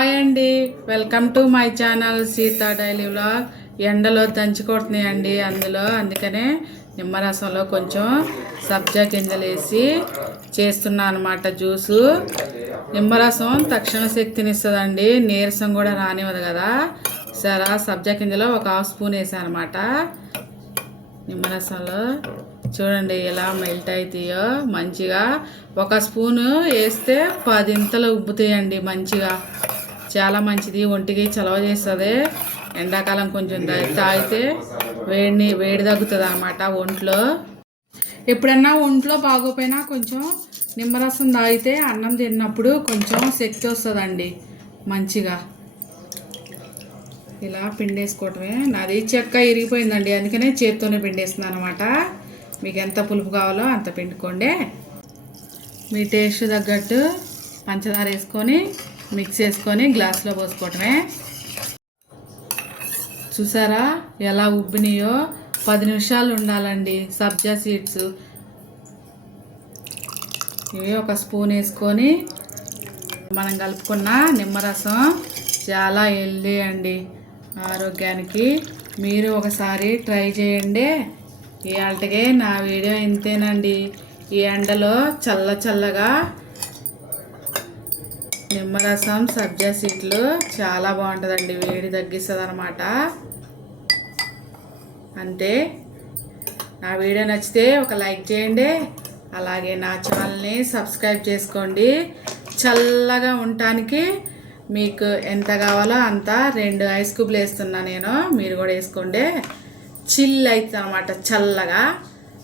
Hi అండి, welcome to my channel Sita daily vlog. ఎండలో దంచుకొడుతున్నాయండి, అందుకనే నిమ్మరసంలో కొంచెం సబ్జా గింజలు వేసి చేస్తున్నా అనమాట జ్యూసు. నిమ్మరసం తక్షణ శక్తిని ఇస్తుందండి, నీరసం కూడా రానివ్వదు కదా. సరే, సబ్జా గింజలో ఒక హాఫ్ స్పూన్ వేసాను అనమాట నిమ్మరసంలో. చూడండి ఎలా మెల్ట్ అవుతాయో మంచిగా. ఒక స్పూను వేస్తే 10 ఇంతలు ఉబ్బుతాయండి మంచిగా. చాలా మంచిది, ఒంటికి చలవ చేస్తుంది. ఎండాకాలం కొంచెం తాగితే వేడి తగ్గుతుంది అన్నమాట ఒంట్లో. ఎప్పుడన్నా ఒంట్లో బాగోపోయినా కొంచెం నిమ్మరసం తాగితే అన్నం తిన్నప్పుడు కొంచెం శక్తి వస్తుందండి మంచిగా. ఇలా పిండేసుకోవటమే. నాది చెక్క ఇరిగిపోయిందండి, అందుకనే చేత్తోనే పిండేస్తున్నాను అనమాట. మీకు ఎంత పులుపు కావాలో అంత పిండుకోండి. మీ టేస్ట్ తగ్గట్టు పంచదార వేసుకొని మిక్స్ చేసుకొని గ్లాస్లో పోసుకోవటమే. చూసారా ఎలా ఉబ్బినాయో. 10 నిమిషాలు ఉండాలండి సబ్జా సీడ్స్. ఇవి ఒక స్పూన్ వేసుకొని మనం కలుపుకున్న నిమ్మరసం చాలా హెల్దీ అండి ఆరోగ్యానికి. మీరు ఒకసారి ట్రై చేయండి. ఇవాళకే నా వీడియో ఇంతేనండి. ఈ ఎండలో చల్లగా నిమ్మరసం సబ్జా సీడ్లు చాలా బాగుంటుందండి, వేడి తగ్గిస్తుంది అనమాట. అంతే. నా వీడియో నచ్చితే ఒక లైక్ చేయండి, అలాగే నా ఛానల్ని సబ్స్క్రైబ్ చేసుకోండి. చల్లగా ఉండటానికి మీకు ఎంత కావాలో అంత 2 ఐస్ క్యూబ్లు వేస్తున్నా నేను, మీరు కూడా వేసుకోండి. చిల్ అవుతుంది అనమాట చల్లగా.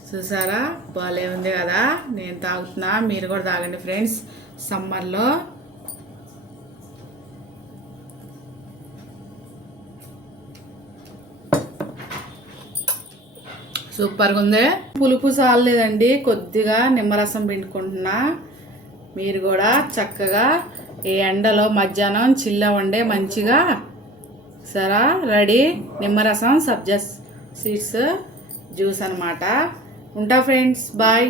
చూసారా బాగాలే ఉంది కదా. నేను తాగుతున్నా, మీరు కూడా తాగండి ఫ్రెండ్స్ సమ్మర్లో. సూపర్గా ఉంది. పులుపు చాలేదండి, కొద్దిగా నిమ్మరసం పిండుకుంటున్నా. మీరు కూడా చక్కగా ఈ ఎండలో మధ్యాహ్నం చిల్లవండే మంచిగా. సరే, రెడీ నిమ్మరసం సబ్జా సీడ్స్ జ్యూస్ అనమాట. ఉంటా ఫ్రెండ్స్, బాయ్.